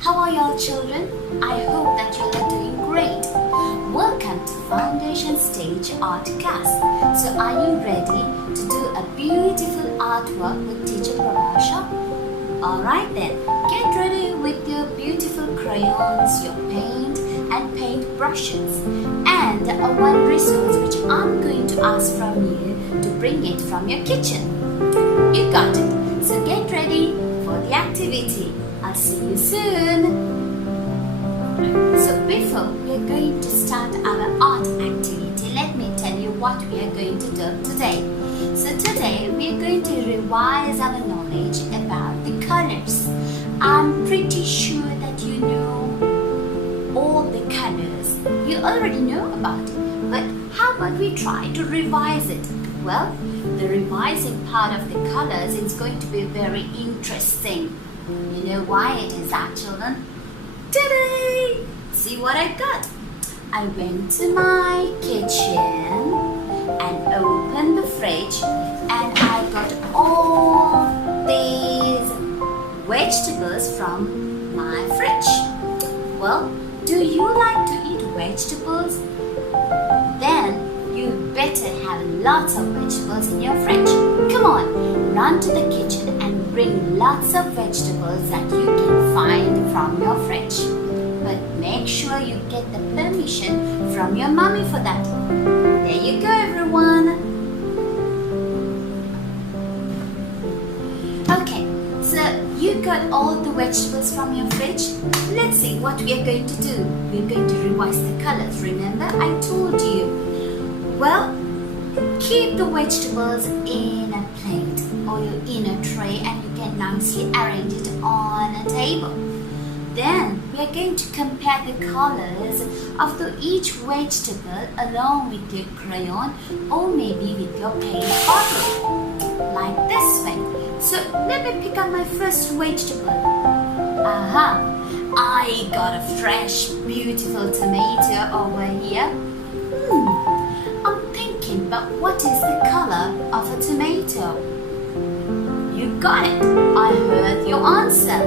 How are y'all children? I hope that you are doing great. Welcome to Foundation Stage Art class. So are you ready to do a beautiful artwork with Teacher Prabhasha? Alright then, get ready with your beautiful crayons, your paint and paint brushes and one resource which I'm going to ask from you to bring it from your kitchen. You got it. So get ready for the activity. I'll see you soon. So before we are going to start our art activity, let me tell you what we are going to do today. So today we are going to revise our knowledge about the colors. I'm pretty sure that you know all the colors. You already know about it. But how about we try to revise it? Well, the revising part of the colors is going to be very interesting. You know why it is that, children? Today, see what I got. I went to my kitchen and opened the fridge and I got all these vegetables from my fridge. Well, do you like to eat vegetables? Then you better have lots of vegetables in your fridge. Come on, run to the kitchen and bring lots of vegetables that you can find from your fridge. But make sure you get the permission from your mommy for that. There you go, everyone. Okay, so you got all the vegetables from your fridge. Let's see what we are going to do. We're going to revise the colors. Remember, I told you. Well, keep the vegetables in a plate or in a tray and you can nicely arrange it on a table. Then we are going to compare the colors of each vegetable along with your crayon or maybe with your paint bottle, like this way. So let me pick up my first vegetable. I got a fresh, beautiful tomato over here. I'm thinking, but what is the color of a tomato? You got it. I heard your answer.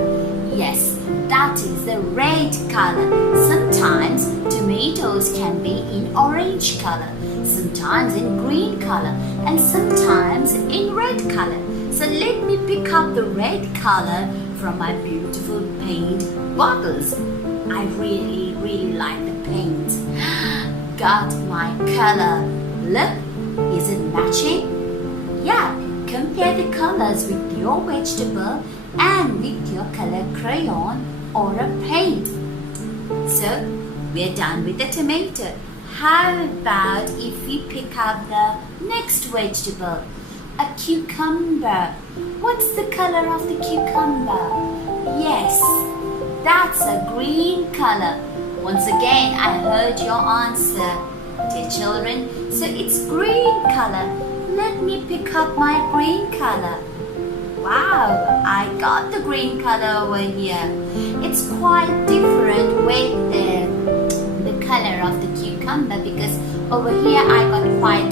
Yes, that is the red color. Sometimes tomatoes can be in orange color, sometimes in green color, and sometimes in red color. So let me pick up the red color from my beautiful paint bottles. I really, really like the paint. Got my color. Look, is it matching? Yeah, compare the colors with your vegetable and with your color crayon or a paint. So, we're done with the tomato. How about if we pick up the next vegetable? A cucumber. What's the color of the cucumber? Yes, that's a green color. Once again, I heard your answer, dear children. So it's green color. Let me pick up my green color. Wow, I got the green color over here. It's quite different with the color of the cucumber because over here I got quite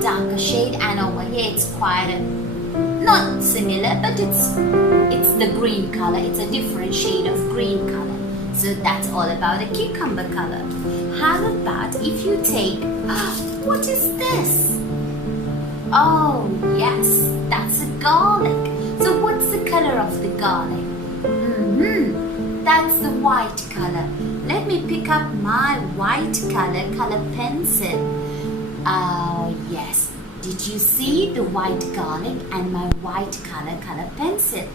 darker shade and over here it's quite not similar, but it's the green color. It's a different shade of green color. So that's all about a cucumber color. How about if you take, what is this? Oh yes, that's a garlic. So what's the color of the garlic? That's the white color. Let me pick up my white color pencil. Oh yes, did you see the white garlic and my white color pencil?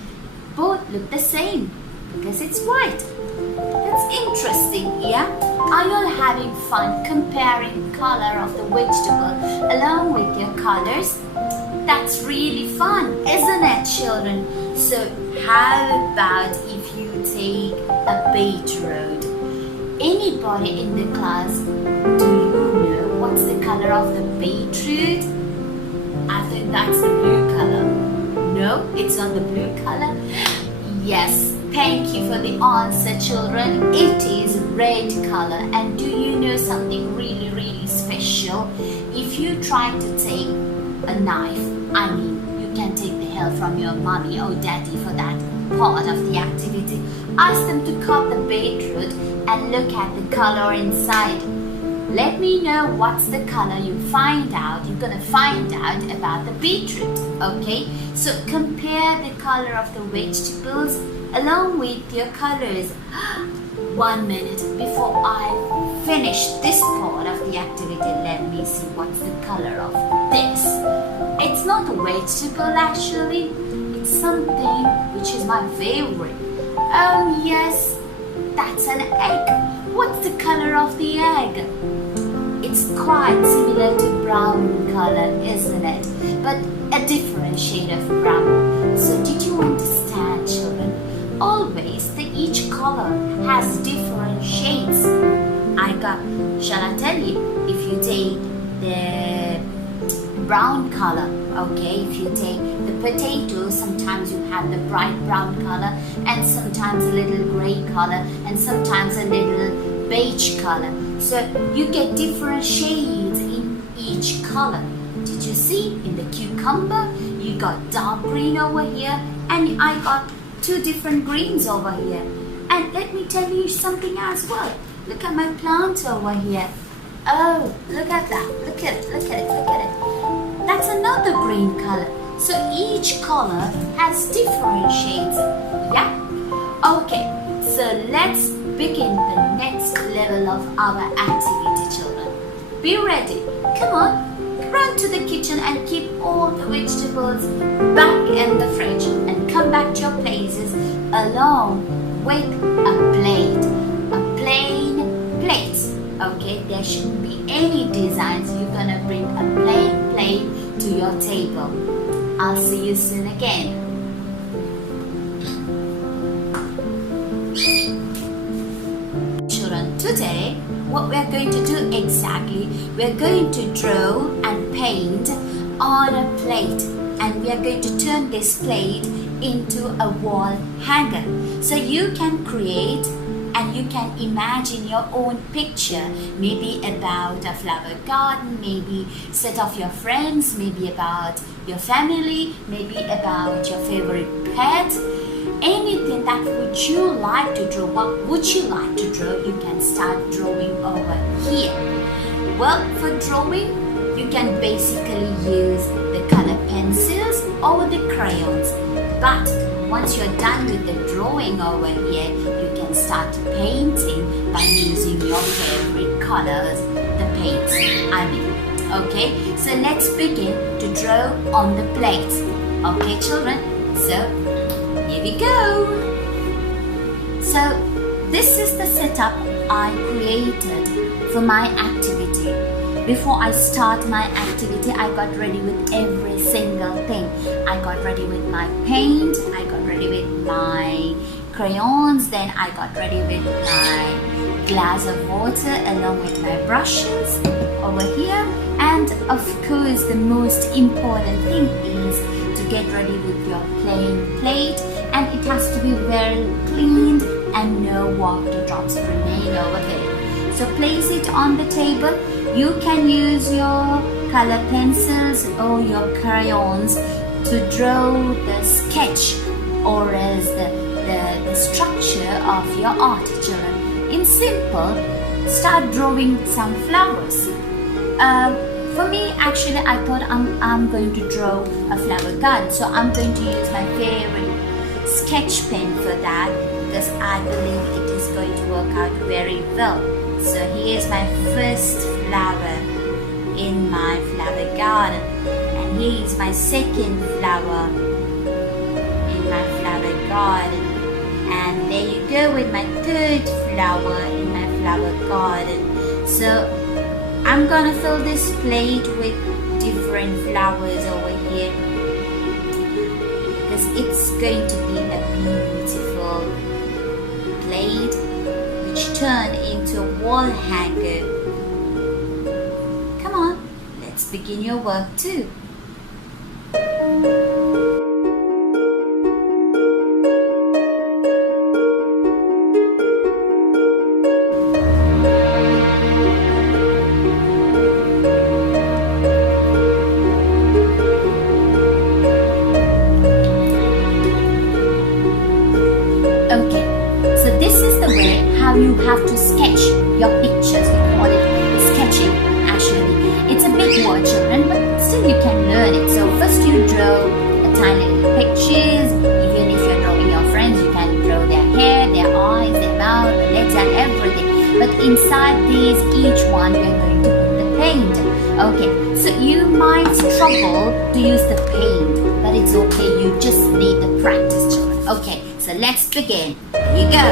Both look the same because it's white. That's interesting, yeah? Are you all having fun comparing color of the vegetable along with your colors? That's really fun, isn't it, children? So how about if you take a beetroot? Anybody in the class, do you know what's the color of the beetroot? I think that's the blue color. No, it's not the blue color. Yes. Thank you for the answer, children. It is red color. And do you know something really, really special? If you try to take a knife, you can take the help from your mommy or daddy for that. part of the activity. Ask them to cut the beetroot and look at the color inside. Let me know what's the color you find out. You're gonna find out about the beetroot, okay? So compare the color of the vegetables along with your colors. 1 minute before I finish this part of the activity, let me see what's the color of this. It's not a vegetable actually, it's something which is my favorite. Oh yes, that's an egg. What's the color of the egg? It's quite similar to brown color, isn't it? But a different shade of brown. So did you understand, children? Always each color has different shades. Shall I tell you? If you take the brown color, okay, if you take the potato, sometimes you have the bright brown color, and sometimes a little gray color, and sometimes a little beige color. So you get different shades in each color. Did you see? In the cucumber, you got dark green over here, and I got 2 different greens over here. And let me tell you something as well. Look at my plant over here. Oh, look at that. Look at it, look at it, look at it. That's another green color. So each color has different shades. Yeah? Okay, so let's begin the next level of our activity, children. Be ready. Come on. Run to the kitchen and keep all the vegetables back in the fridge and come back to your places along with a plate, a plain plate. Okay, there shouldn't be any designs. You're gonna bring a plain plate to your table. I'll see you soon again. Children, today what we are going to do exactly, we are going to draw and paint on a plate, and we are going to turn this plate into a wall hanger. So you can create and you can imagine your own picture, maybe about a flower garden, maybe set of your friends, maybe about your family, maybe about your favorite pet. Anything that would you like to draw, what would you like to draw, you can start drawing over here. Well, for drawing, you can basically use the color pencils or the crayons. But once you're done with the drawing over here, you can start painting by using your favorite colors, the paints, I mean. Okay, so let's begin to draw on the plate. Okay, children, so here we go. So this is the setup I created for my activity. Before I start my activity, I got ready with every single thing. I got ready with my paint, I got ready with my crayons, then I got ready with my glass of water along with my brushes over here. And of course, the most important thing is to get ready with your plain plate, and it has to be well cleaned and no water drops remain over there. So place it on the table. You can use your color pencils or your crayons to draw the sketch or as the structure of your art, children. In simple, start drawing some flowers. For me, actually, I thought I'm going to draw a flower garden, so I'm going to use my favorite sketch pen for that, because I believe it is going to work out very well. So here's my first flower in my flower garden, and here is my second flower in my flower garden, and there you go with my third flower in my flower garden. So I'm gonna fill this plate with different flowers over here, because it's going to be a beautiful plate which turn into a wall hanger. Come on, let's begin your work too. inside these, each one we are going to put the paint. Okay, so you might struggle to use the paint, but it's okay, you just need the practice, children. Okay, so let's begin. Here you go.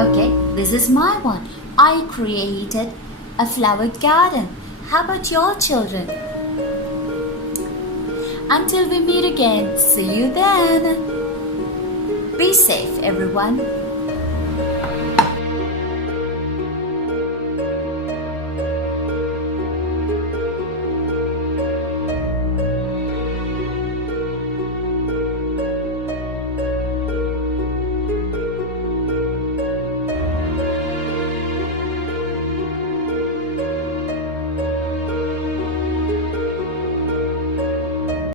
Okay, this is my one. I created a flowered garden. How about your children? Until we meet again, see you then. Be safe, everyone.